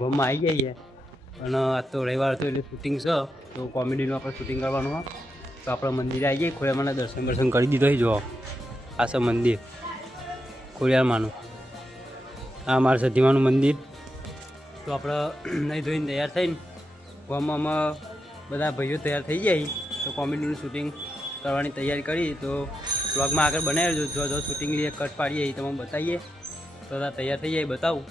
ગામમાં આવી જઈએ અને આજ તો રવિવાર હતો એટલે શૂટિંગ છે, તો કોમેડીનું આપણે શૂટિંગ કરવાનું હોય. તો આપણે મંદિરે આવી જઈએ, ખોડિયારમાંના દર્શન દર્શન કરી દીધો જો આ છે મંદિર, ખોડિયારમાંનું. આ મારા સધીમાનું મંદિર. તો આપણે નહીં ધોઈને તૈયાર થઈને ગામમાં બધા ભાઈઓ તૈયાર થઈ જાય, તો કોમેડીનું શૂટિંગ કરવાની તૈયારી કરી, તો બ્લોગમાં આગળ બનાવી જો જો શૂટિંગ લઈએ કટ પાડીએ એ તમને બતાવીએ. તો તૈયાર થઈ જાય, બતાવું.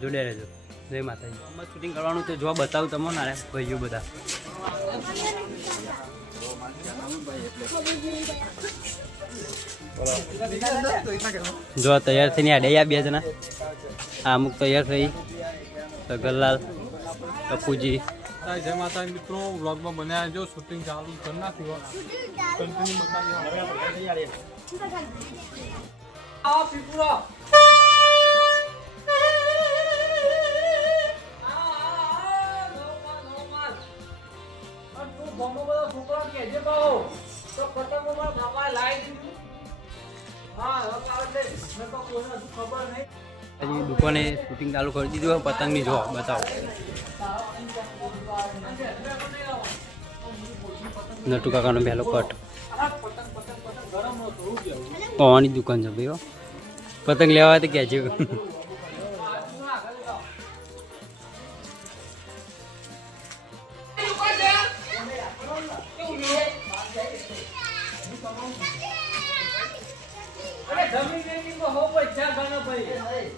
જોડે રહેજો. જય માતાજી. આમાં શૂટિંગ કરવાનું તો જોવા બતાવું તમને ને ભાઈઓ બધા. જો તૈયાર થઈને આડ્યા બે જણા આ અમુક તૈયાર થઈ. સગરલાલ ટપુજી. જય માતા મિત્રો વ્લોગમાં બન્યા જો શૂટિંગ ચાલુ કરી નાખ્યું કન્ટિન્યુ બતાવી હજી દુકાને શૂટિંગ ચાલુ કરી દીધું પતંગની જો બતાવો. નટુ કાકાનો પહેલો કટ પવાની દુકાન છે ભાઈ હો.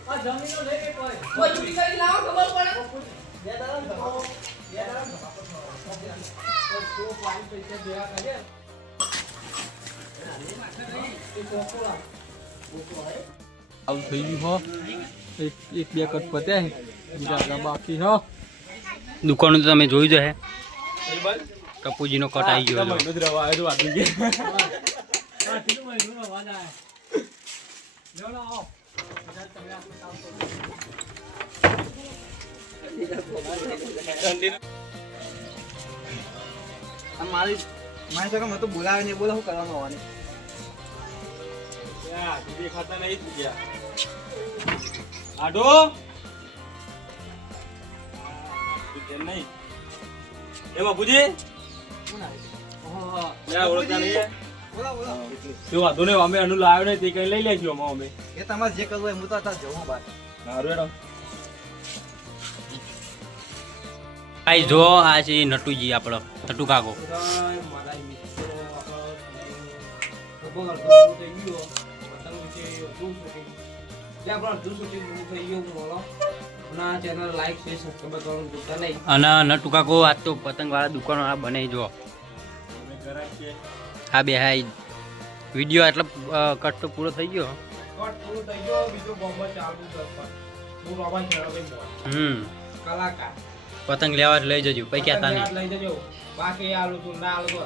પતંગ લેવા તો કહેજો આવું થઈ ગયું હો. એક એક બે કટ પત્યા બીજા બાકી હો. દુકાનો તો તમે જોયું જ હે. ટપુજીનો કટ આવી ગયો મારી મારી સગા મને તો બોલાવે નહીં બોલે શું કરવાનું હોવાની દેખાતા નહીં થઈ ગયા આડો. નહીં? એ બાપુજી. અમે એનું લાવ્યો ને તે કઈ લઈ લેજો અમે એ તમારે જે કરવું હોય હું તો અત્યારે જવું બાર સારું હેડો. ભાઈ જો આ છે નટુજી આપણો નટુ કાકો. અને નટુ કાકો આજ તો પતંગ વાળા દુકાનો આ બને જો. આ બે હાઈ વીડિયો એટલે કટ તો પૂરો થઈ ગયો. હમ. પતંગ લેવા લઈ જજો પૈકી લઈ જજો. બાકી આલું તું ના આલું તો